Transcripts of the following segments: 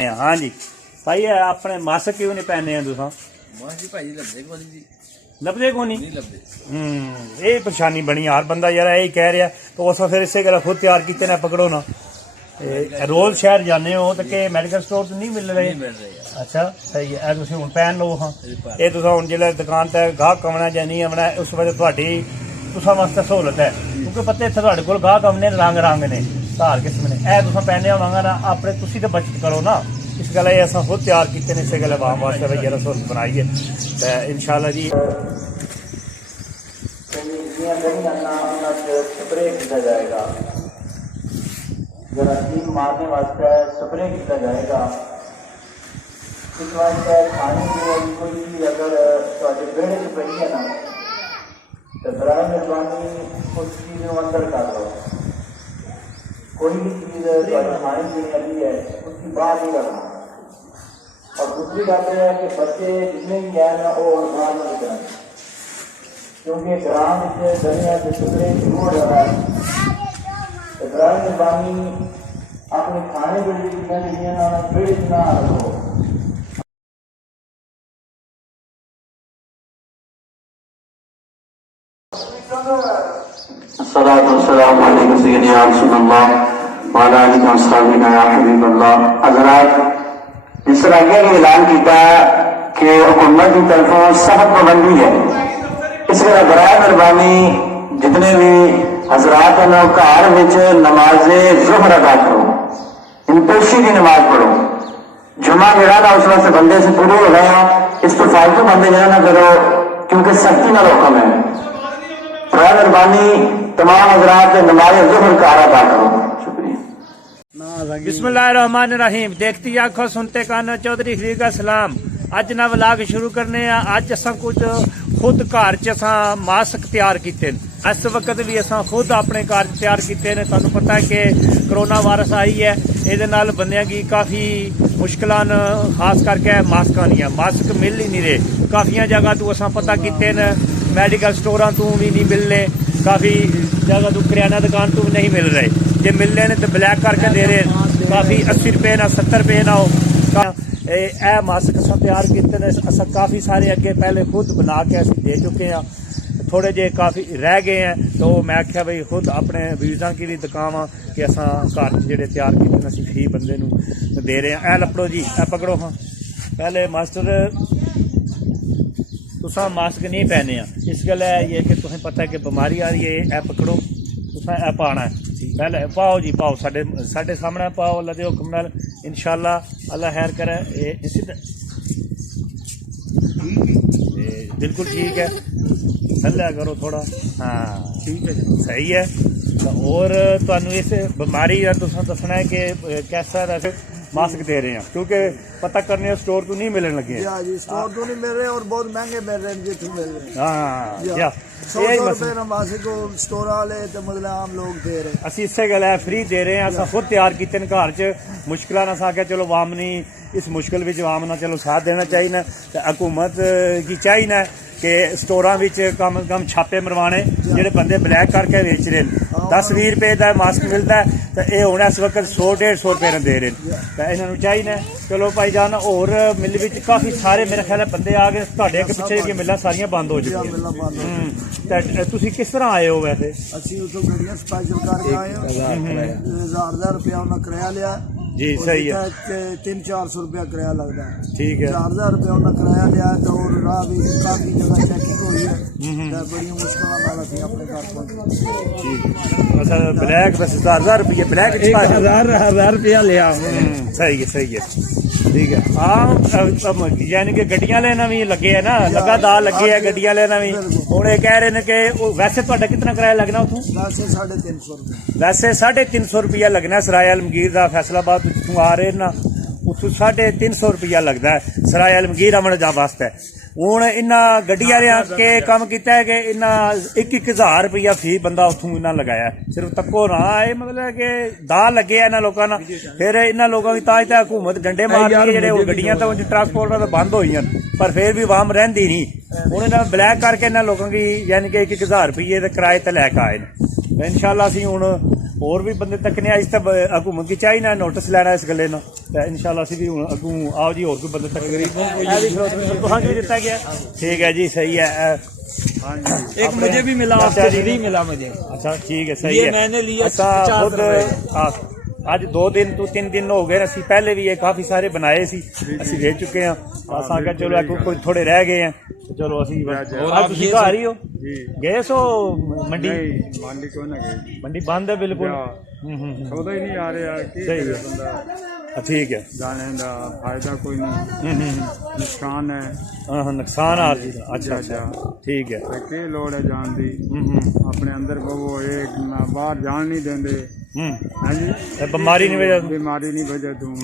हाँ जी भाई अपने मास्क क्यों नहीं पहने हैं तुसा लभदे को नहीं ये परेशानी बनी हर बंदा यार यही कह रहा तो उस फिर इसे गल खुद तैयार किते ना पकड़ो ना रोज शहर जाने हो तो के मेडिकल स्टोर तो नहीं मिल रहे अच्छा सही है तुम हूँ पहन लो हाँ ये तुम हूँ जो दुकान पर गाहक आना या नहीं आना उस वजह थोड़ी तुसा वास्ते सहूलत है क्योंकि पता इतने थोड़े को गाहक आने रंग रंग ने धार किस्म ने ए तुम पहने होवांगा ना अपने तुसी तो बचत करो ना इस गल अस खुद तैयार किए ने इस गल आवाम वास्ते भाई जरा सहूलत बनाइए तो इंशाअल्लाह जी स्प्रे किया जाएगा जरासीम मारने वास्ते स्प्रे किया जाएगा इस वास्ते खाने की कोई चीज अगर बेड़े च पई है ना तो बराए मेहरबानी उस चीज को अंदर कर लो कोई भी चीज खाने की लगी है उसकी बाहर नहीं करना और दूसरी बात यह है कि बच्चे जितने भी हैं ना वो बाहर नहीं करें क्योंकि ग्राम से दरिया के टुकड़े शुरू हो रहा है तो बराए मेहरबानी अपने खाने पीने की चीजें ना पेड़ ना रखो इस तरह आगे ऐलान किया कि हुकूमत की तरफों सख्त पाबंदी है इस बराए मेहरबानी जितने भी हजरात हैं घर में नमाज ज़ुहर अदा करो इन पेशी की नमाज पढ़ो जुमा मेरा ना उस वास्ते बंदे से पूरे हो गए हैं इस पर फालतू बंदे जरा ना करो क्योंकि सख्ती ना हुक्म है बराए मेहरबानी तमाम हजरात नमाज ज़ुहर का अदा करो शुक्रिया बिस्मिल्लाहिर्रहमानिर्रहीम देखती आंखों सुनते कान चौधरी खलील का सलाम अज ना व्लॉग शुरू करने अज असा कुछ खुद घर च असा मास्क तैयार किए इस वक्त भी असा खुद अपने घर तैयार किए ने तुहानू पता है कि करोना वायरस आई है ये बंदियां की काफ़ी मुश्किल खास करके मास्क नहीं है मास्क मिल ही नहीं रहे काफ़ी जगह तू असा पता किए न मेडिकल स्टोर तू भी नहीं मिलने काफ़ी जगह तू करियाना दुकान तू भी नहीं मिल रहे जे मिल रहे तो ब्लैक करके दे रहे काफ़ी 80 रुपए ना 70 रुपए ना हो ए मास्क अस तैयार किए अस काफ़ी सारे अगे पहले खुद बना के अस दे चुके हैं थोड़े जे काफ़ी रह गए हैं तो मैं आख्या भाई खुद अपने व्यूज़ां की भी दिखावां कि अस घर जो तैयार किए अस फी बंदे दे रहे हैं ए लपड़ो जी ए पकड़ो हाँ पहले मास्टर तुसा मास्क नहीं पहने इस गल ये कि तुम्हें पता है कि बीमारी आ रही है ए पकड़ो तुसा ए पाना है पहले पाओ जी पाओ साढ़े सामने पाओ अल्लाह के हुक्म नाल इंशाअल्लाह अल्लाह खैर करे बिल्कुल ठीक है चलिया करो थोड़ा हाँ ठीक है सही है और तुहानू इस बीमारी का तुसा दसना है कि कैसा मास्क दे रहे हैं क्योंकि पता करने स्टोर तो नहीं मिलने लगे स्टोर तो नहीं मिल रहे और बहुत महंगे मिल रहे हैं जितने मिल रहे हैं हाँ 100 रुपए मास्क को स्टोर वाले तो मतलब आम लोग दे रहे हैं असं इसे गल फ्री दे रहे हैं अस खुद तैयार किए घर च मुश्किल अस आख्या चलो वाम नहीं इस मुश्किल में वाम ना चलो साथ देना चाहिए हुकूमत की चाहिए कि स्टोरां कम अज कम छापे मरवाने जेडे बंदे ब्लैक करके बेच रहे हैं 10-20 रुपए का मास्क मिलता है तो ये हूँ इस वक्त 100-150 रुपए दे रहे हैं तो इन्होंने चाहिए चलो भाई जान और मिल भी काफ़ी सारे मेरे ख्याल बंदे आ गए तुहाडे अगे पिछे जो मिलां सारियां बंद हो चुकी तुसीं किस तरह आए हो वैसे ਅਸੀਂ ਉਥੋਂ ਗੱਡੀਆਂ ਸਪੈਸ਼ਲ ਕਰਕੇ ਆਏ ਹਾਂ 1000 ਰੁਪਏ ਉਹਨਾਂ ਕਿਰਾਇਆ ਲਿਆ जी सही है 300-400 रुपया किराया लगता है ठीक है 4000 रुपया उन्हें किराया लिया तो और राह भी काफी जगह चेकिंग हुई है बड़ी मुश्किल अपने घर पहुंचे ब्लैक बस 1000 रुपये ब्लैक 1000 रुपया लिया सही है ठीक है हाँ यानी कि गड्डियां लेना भी लगे है ना लगातार लगे है गड्डियां लेना भी हूँ ये कह रहे हैं कि वैसे तो कितना किराया लगना उतों वैसे 350 रुपये वैसे 350 रुपया लगना सराय आलमगीर का फैसलाबाद तू आ रहे ना उतों 350 रुपया लगता है सराय आलमगीर अमन जा वास्ते हूँ इन्ना गड्डिया के काम किया है कि इन्ना 1-1000 रुपया फी बंदा उतों इन्ना लगाया सिर्फ तको ना ये मतलब कि दा लगे इन्होंने लोगों ना फिर इन्होंने लोगों की ताज तक हुकूमत डंडे मार रही है जो गड्डियां तो ट्रांसपोर्ट तो बंद हो पर फिर भी वाम रही नहीं हूँ इन्हें ब्लैक करके इन्होंने लोगों की यानी कि 1-1000 रुपये किराए तो लैके आए इंशाअल्लाह असीं हुण ਹੋਰ ਵੀ ਬੰਦੇ ਤੱਕਨੇ ਅੱਜ ਤਾਂ ਹਕੂਮਤ ਕੀ ਚਾਹੀ ਨਾ ਨੋਟਿਸ ਲੈਣਾ ਇਸ ਗੱਲੇ ਨਾਲ ਤੇ ਇਨਸ਼ਾਅੱਲਾ ਅਸੀਂ ਵੀ ਹੁਣ ਅੱਗੋਂ ਆਓ ਜੀ ਹੋਰ ਕੋਈ ਬੰਦੇ ਤੱਕ ਤੁਹਾਨੂੰ ਵੀ ਦਿੱਤਾ ਗਿਆ ठीक है जी सही है हाँ जी एक मुझे भी मिला अच्छा जी फ्री मिला मुझे अच्छा ठीक है सही ये है मैंने लिया अच्छा 50 खुद ਅੱਜ 2 ਦਿਨ ਤੋਂ 3 ਦਿਨ ਹੋ ਗਏ ਅਸੀਂ ਪਹਿਲੇ ਵੀ ਇਹ ਕਾਫੀ ਸਾਰੇ ਬਣਾਏ ਸੀ ਅਸੀਂ ਵੇਚ ਚੁੱਕੇ ਹਾਂ ਅਸਾਂ ਕਹ ਚਲੋ ਕੋਈ ਥੋੜੇ ਰਹਿ ਗਏ ਆ ਚਲੋ ਅਸੀਂ ਅੱਜ ਤੁਸੀਂ ਘਰ ਹੀ ਹੋ ਗਏ ਸੋ ਮੰਡੀ ਮੰਡੀ ਕੋ ਨਾ ਗਏ ਮੰਡੀ ਬੰਦ ਹੈ ਬਿਲकुल ਸੌਦਾ ਹੀ ਨਹੀਂ ਆ ਰਿਹਾ ਕੀ ਕਰੇ ਬੰਦਾ ਠੀਕ ਹੈ ਜਾਣੇ ਦਾ ਫਾਇਦਾ ਕੋਈ ਨਹੀਂ ਨੁਕਸਾਨ ਹੈ ਹਾਂ ਨੁਕਸਾਨ ਆ ਜੀ ਅੱਛਾ ਅੱਛਾ ਠੀਕ ਹੈ ਕੀ ਲੋੜ ਹੈ ਜਾਣ ਦੀ ਆਪਣੇ ਅੰਦਰ ਬਵੋ ਇੱਕ ਨਾ ਬਾਹਰ ਜਾਣ ਨਹੀਂ ਦਿੰਦੇ ਹਾਂਜੀ ਬਿਮਾਰੀ ਨਹੀਂ ਵਜ੍ਹਾ ਤੋਂ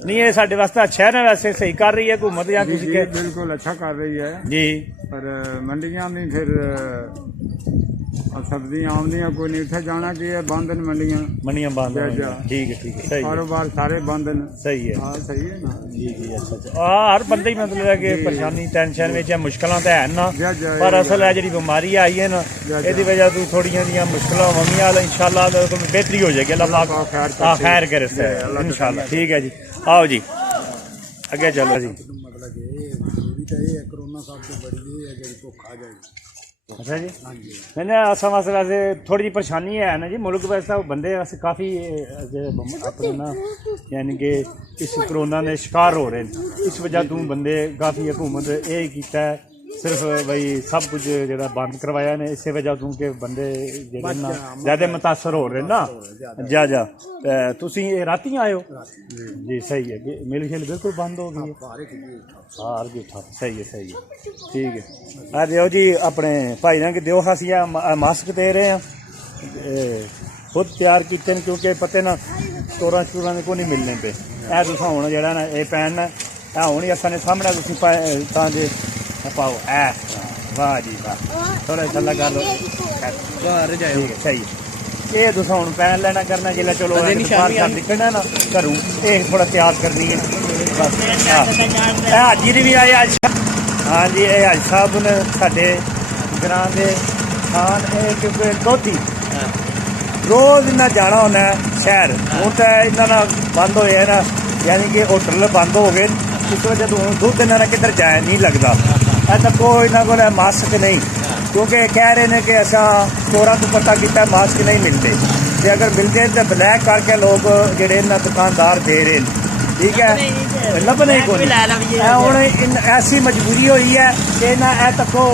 नहीं ये साढ़े वास्ते अच्छा है ना वैसे सही कर रही है हुकूमत या किसी के बिल्कुल अच्छा कर रही है जी पर मंडियां में फिर सब्जियां आमदियां कोई नहीं उठे जाना कि बंद न मंडियां बंद ठीक है सही कारोबार सारे बंद न सही है हाँ सही है ना जी जी अच्छा हर बंदे ही मतलब है कि परेशानी टेंशन में मुश्किलां तो है ना पर असल है जी बीमारी आई है ना इसकी वजह तो थोड़ियां जिहियां मुश्किलां होंगियां इंशाअल्लाह बेहतरी हो जाएगी अल्लाह पाक खैर करे इंशाअल्लाह ठीक है जी आओ जी अगे चलो जी मतलब जरूरी तो ये कोरोना साहब से बड़ी है कि भुख आ जाएगी अच्छा जी मैंने असा वास्ते वैसे थोड़ी जी परेशानी है ना जी मुल्क वैसे बंदे वैसे काफ़ी अपने ना यानी कि इस कोरोना के शिकार हो रहे हैं इस वजह तो बंदे काफ़ी हुकूमत ये किया है सिर्फ भाई सब कुछ जो बंद करवाया ने इस वजह तो कि बंदे ज्यादा मुतासर हो रहे ना जा तुसी राती आए हो जी सही है मिल शिल बिल्कुल बंद हो गई है बाहर भी उठा सही है ठीक है दियो जी अपने भाई ने दियो असी मास्क दे रहे हैं खुद तैयार किए क्योंकि पते ना स्टोर स्टूर को नहीं मिलने पे ऐ तुस हूँ जरा ना ये पैन है हूँ ही असा ने सामने तुम जे पाओ वाह जी वाह थोड़ा थल्ला कर लो सही ये तुस हूँ पैन लेना करना जिसलै चलो निकलना ना घरों ये थोड़ा तैयार करनी है बस हाजी ने भी आए अज हाँ जी ये हज साहब ने साडे ग्रां के खान क्योंकि दोधी रोज इन्ना जाना होना शहर हूँ तो इन्होंने बंद होए ना यानी कि होटल बंद हो गए इस वजह तो दुध इन्होंने किधर जाए नहीं लगता ऐसा कोई इन्होंने को मास्क नहीं क्योंकि कह रहे हैं कि असा चोरों को पता किया मास्क नहीं मिलते जे अगर मिलते तो ब्लैक करके लोग जेडे इन्होंने दुकानदार दे रहे हैं ठीक है लभने को हूँ ऐसी मजबूरी हुई है कि ना तको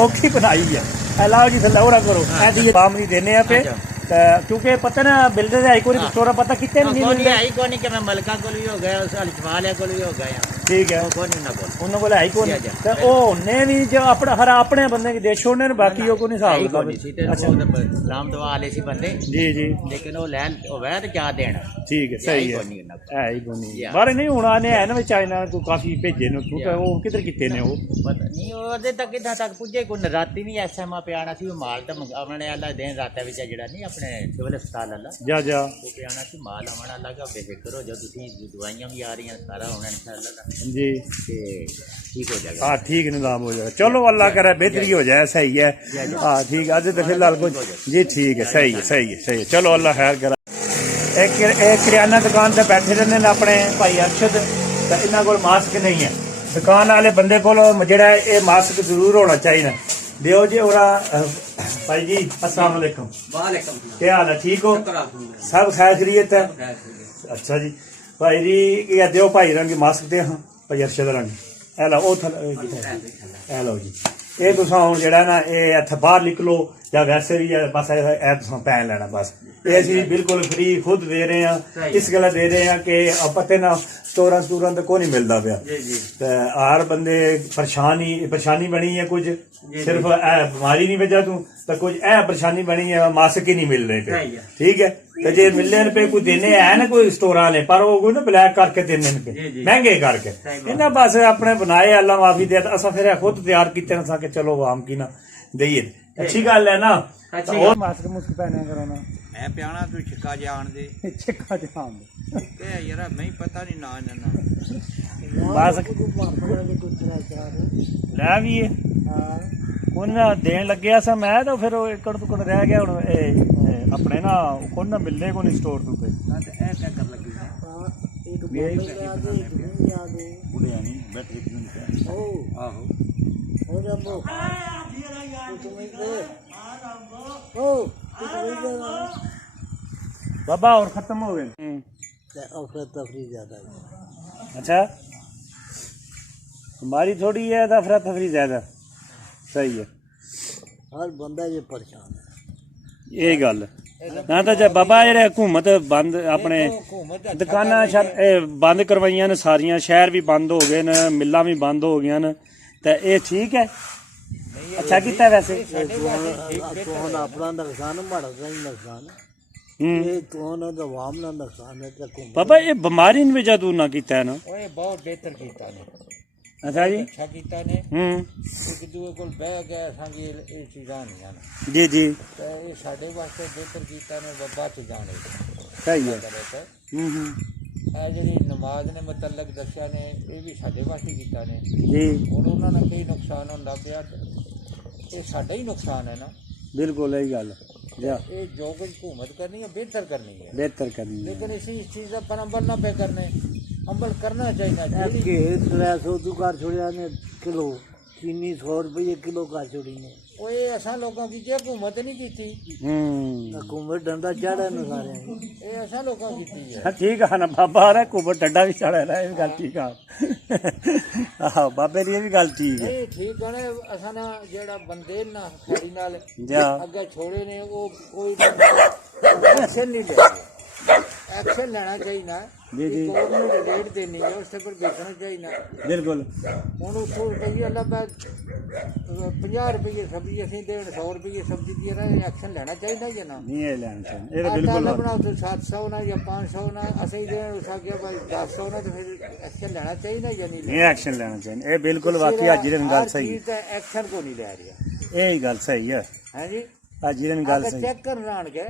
औखी बनाई है लाओ जी फिर लाओ करो ऐसी काम नहीं देने पे क्योंकि पता ना मिलते थे कोई स्टोर पता कितने नहीं मिलते कि मैं मलका को भी हो गया उस अलिशवाल को भी हो गया ठीक है उन्होंने बोला है कौन ते ओ ने भी जो अपना हर अपने बंदे के देश छोड़ने ने बाकी को नहीं हिसाब अच्छा सलाम दुआ वाले सी बंदे जी जी लेकिन वो लैन होवे तो क्या देना ठीक है सही है ही कोनी बारे नहीं हुन आने है ना चाइना को काफी भेजे ने तू वो किधर किते ने वो पता नहीं ओदे तक किदा तक पुजे को राती भी एसएमआ पे आना सी माल तो अपने अल्लाह दिन रात विच जेड़ा नहीं अपने सिविल अस्पताल अल्लाह जा वो पे आना सी माल आना अल्लाह का बेफिक्र हो जा तुसी दवाइयां भी आ रही हैं सारा होना इंशाल्लाह जी ठीक हो जाएगा हाँ ठीक निजाम हो जाएगा चलो अल्लाह करे बेहतरी हो जाए सही है हाँ ठीक है अज तो फिलहाल कुछ जी ठीक है सही है चलो अल्लाह खैर करे एक किराना दुकान से बैठे रहने अपने भाई अरशद तो इन्होंने को मास्क नहीं है दुकान वाले बंदे को जो मास्क जरूर होना चाहिए दियो जी और भाई जी अस्सलाम वालेकुम क्या हाल है ठीक हो सब खैर खैरियत है अच्छा जी भाई जी दियो भाई रंग मास्क दे हाँ भाई अरशद रंग ए लो ए लो जी ये तुस हूँ जो ना ये इतना बाहर निकलो या वैसे भी बस पैन लेना बस ये असी बिल्कुल फ्री खुद दे रहे हैं इस गल्ला दे रहे हैं कि पते ना स्टोर स्टूर तो कोई नहीं मिलता पाया हर बंदे परेशानी बनी है कुछ सिर्फ बीमारी नहीं वजह तो कुछ परेशानी बनी है मास्क ही नहीं मिल रहे पे ठीक है तो जे मिलने पे कोई देने है ना कोई स्टोर वाले पर वो कोई ना ब्लैक करके देने पे महंगे करके इन्हें बस अपने बनाए अल्लाह माफी दे असा फिर खुद तैयार किते ना कि चलो आम की ना दईए अच्छी गल है ना और मास्क मुस्क पहने करो ना मैं प्याना तू छिक्का जान दे छिक्का जान दे के यार मैं पता नहीं ना ना मास्क ले भी है ਉਹਨਾਂ ਦੇਣ ਲੱਗਿਆ ਸਾਂ ਮੈਂ ਤਾਂ ਫਿਰ ਉਹ ਏਕੜ ਟੁਕੜ ਰਹਿ ਗਿਆ ਹੁਣ ਇਹ ਆਪਣੇ ਨਾ ਕੋਣ ਨਾ ਮਿਲਨੇ ਕੋ ਨਹੀਂ ਸਟੋਰ ਤੋਂ ਤੇ ਇਹ ਕਿਆ ਕਰ ਲੱਗੀ ਹਾਂ ਇੱਕ ਬੰਦੇ ਆ ਗਏ ਇੱਕ ਨਹੀਂ ਆ ਗਏ ਬੁੜਿਆ ਨਹੀਂ ਬੈਠੇ ਕਿਉਂ ਉਹ ਆਹੋ ਹੋ ਜੰਬੋ ਕੁਝ ਨਹੀਂ ਦੇ ਉਹ ਕੁਝ ਨਹੀਂ ਦੇ ਬਾਬਾ और खत्म हो गए ਤੇ ਅਫਰਾ ਤਫਰੀ ਜ਼ਿਆਦਾ ਹੈ अच्छा हमारी थोड़ी है अफरा तफरी ज्यादा सही है ਹਰ ਬੰਦਾ ਇਹ ਪਰੇਸ਼ਾਨ ਹੈ ਇਹ ਗੱਲ ਨਾ ਤਾਂ ਜੇ ਬਾਬਾ ਜਿਹੜੇ ਹਕੂਮਤ ਬੰਦ ਆਪਣੇ ਦੁਕਾਨਾਂ ਬੰਦ ਕਰਵਾਈਆਂ ਨੇ ਸਾਰੀਆਂ ਸ਼ਹਿਰ ਵੀ ਬੰਦ ਹੋ ਗਏ ਨੇ ਮਿੱਲਾਂ ਵੀ ਬੰਦ ਹੋ ਗਈਆਂ ਨੇ ਤੇ ਇਹ ਠੀਕ ਹੈ ਅੱਛਾ ਕੀਤਾ ਵੈਸੇ ਕੌਣ ਆਪਣਾ ਨੁਕਸਾਨ ਮਾੜਾ ਨਹੀਂ ਨੁਕਸਾਨ ਇਹ ਕੌਣ ਦਾ ਆਵਾਮ ਦਾ ਨੁਕਸਾਨ ਹੈ ਤੇ ਕੌਣ ਬਾਬਾ ਇਹ ਬਿਮਾਰੀ ਨੂੰ ਵੀ ਜਾਦੂ ਨਾ ਕੀਤਾ ਹੈ ਨਾ ਓਏ ਬਹੁਤ ਬਿਹਤਰ ਕੀਤਾ ਨੇ ਅੱਛਾ ਜੀ ਅੱਛਾ ਕੀਤਾ ਨੇ ਇੱਕ ਦੂਏ ਕੋਲ ਬਹਿ ਕੇ ਸਾਂਝੀ ਇਹ ਚੀਜ਼ਾਂ ਨਹੀਂ ਹਨ ਜੀ ਜੀ ਤੇ ਇਹ ਸਾਡੇ ਵਾਸਤੇ ਬਿਹਤਰ ਕੀਤਾ ਨੇ ਬੱਬਾ ਚ ਜਾਣੇ ਸਹੀ ਹੈ ਇਹ ਜਿਹੜੀ ਨਮਾਜ਼ ਨੇ ਮੁਤਲਕ ਦੱਸਿਆ ਨੇ ਇਹ ਵੀ ਸਾਡੇ ਵਾਸਤੇ ਕੀਤਾ ਨੇ ਜੀ ਹੁਣ ਉਹਨਾਂ ਨਾਲ ਕਈ ਨੁਕਸਾਨ ਹੁੰਦਾ ਪਿਆ ਇਹ ਸਾਡਾ ਹੀ ਨੁਕਸਾਨ ਹੈ ਨਾ ਬਿਲਕੁਲ ਇਹ ਗੱਲ ਜਾ ਇਹ ਜੋ ਕੁਝ ਹੁਕੂਮਤ ਕਰਨੀ ਹੈ ਬਿਹਤਰ ਕਰਨੀ ਹੈ ਬਿਹਤਰ ਕਰਨੀ ਹੈ लेकिन इसी चीज़ पर अमल ना पे करने अमल करना चाहिए ਕਿ 300 ਤੋਂ ਘਰ ਛੋੜਿਆ ਨੇ ਕਿਲੋ ਚੀਨੀ 100 ਰੁਪਏ ਕਿਲੋ ਘਰ ਛੋੜੀ ਨੇ वो ये ऐसा लोगों की जो हुकूमत नहीं की थी ਹਕੂਮਤ ਡੰਡਾ ਚਾੜਾ ਨੇ ਸਾਰਿਆਂ ਨੂੰ ये ऐसा लोगों की थी है ਹਾਂ ਠੀਕ ਆ ਨਾ ਬਾਬਾ ਆ ਰਿਹਾ ਕੁਬਰ ਡੱਡਾ ਵੀ ਚੜਿਆ ਰਿਹਾ ਇਹ ਵੀ ਗੱਲ ਠੀਕ ਆ ਆਹ ਬਾਬੇ ਦੀ ਇਹ ਵੀ ਗੱਲ ਠੀਕ ਹੈ नहीं ठीक है ना असा ना जेड़ा बंदे ना खड़ी नाल जा अगे छोड़े ने वो कोई एक्शन नहीं ले एक्शन लेना चाहिए ना जी जी गवर्नमेंट रेट देनी है उससे पर बेचना चाहिए ना बिल्कुल ਹੁਣ 100 ਰੁਪਏ ਅੱਲਾ ਬਾ 50 ਰੁਪਏ ਸਬਜ਼ੀ ਅਸੀਂ ਦੇਣ 100 ਰੁਪਏ ਸਬਜ਼ੀ ਦੀ ਨਾ ਐਕਸ਼ਨ ਲੈਣਾ ਚਾਹੀਦਾ ਜਾਂ ਨਾ ਨਹੀਂ ਇਹ ਲੈਣਾ ਚਾਹੀਦਾ ਇਹ ਤਾਂ ਆਟਾ ਬਿਲਕੁਲ ਬਣਾਓ ਤੇ 700 ਨਾ ਜਾਂ 500 ਨਾ ਅਸੀਂ ਦੇਣ ਉਸਾ ਗਿਆ ਭਾਈ 100 ਨਾ ਤੇ ਫਿਰ ਐਕਸ਼ਨ ਲੈਣਾ ਚਾਹੀਦਾ ਜਾਂ ਨਹੀਂ ਇਹ ਐਕਸ਼ਨ ਲੈਣਾ ਚਾਹੀਦਾ ਇਹ ਬਿਲਕੁਲ ਵਾਕਈ ਹਾਜੀ ਦੀ ਗੱਲ ਸਹੀ ਹੈ ਐਕਸ਼ਨ ਕੋ ਨਹੀਂ ਲੈ ਰਿਹਾ ਇਹ ਹੀ ਗੱਲ ਸਹੀ ਹੈ ਹੈ ਜੀ ਹਾਜੀ ਦੀ ਗੱਲ ਸਹੀ ਚੈੱਕ ਕਰਨ ਆਣਗੇ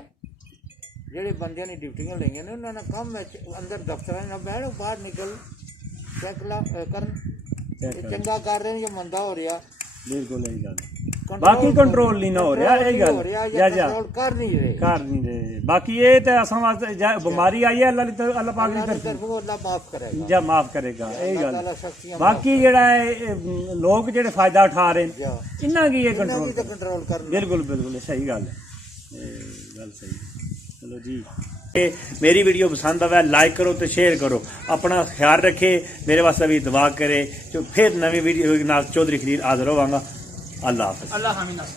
ਜਿਹੜੇ ਬੰਦਿਆਂ ਨੇ ਡਿਊਟੀਆਂ ਲਈਆਂ ਨੇ ਉਹਨਾਂ ਨੇ ਕੰਮ ਵਿੱਚ ਅੰਦਰ ਦਫ਼ਤਰਾਂ ਨਾਲ ਬਹਿਣ ਬਾਹਰ ਨਿਕਲ ਚੈੱਕ ਕਰਨ ਇਹ ਚੰਗਾ ਕਰ ਰਹੇ ਨੇ ਜਾਂ ਮੰਦਾ ਹੋ ਰਿਹਾ ਬਿਲਕੁਲ ਇਹ ਗੱਲ ਬਾਕੀ ਕੰਟਰੋਲ ਨਹੀਂ ਨਾ ਹੋ ਰਿਹਾ ਇਹ ਗੱਲ ਜਾ ਜਾ ਕੰਟਰੋਲ ਕਰ ਨਹੀਂ ਰਹੇ ਕਰ ਨਹੀਂ ਰਹੇ ਬਾਕੀ ਇਹ ਤੇ ਅਸਾਂ ਵਾਸਤੇ ਬਿਮਾਰੀ ਆਈ ਹੈ ਅੱਲਾਹ ਪਾਕ ਦੀ ਤਰਫੋਂ ਉਹ ਅੱਲਾ ਮਾਫ ਕਰੇਗਾ ਜਾਂ ਮਾਫ ਕਰੇਗਾ ਇਹ ਗੱਲ ਅੱਲਾ ਸ਼ਖਸੀਆਂ ਬਾਕੀ ਜਿਹੜਾ ਹੈ ਲੋਕ ਜਿਹੜੇ ਫਾਇਦਾ ਉਠਾ ਰਹੇ ਨੇ ਇਹਨਾਂ ਕੀ ਇਹ ਕੰਟਰੋਲ ਕੰਟਰੋਲ ਕਰਨ ਬਿਲकुल ਬਿਲकुल ਸਹੀ ਗੱਲ ਹੈ ਇਹ ਗੱਲ ਸਹੀ ਚਲੋ ਜੀ मेरी वीडियो पसंद आवे लाइक करो तो शेयर करो अपना ख्याल रखे मेरे वास्ते भी दुआ करे तो फिर नवी वीडियो के नाल चौधरी खलील हाजिर होवांगा अल्लाह हाफिज अल्लाह हामी नास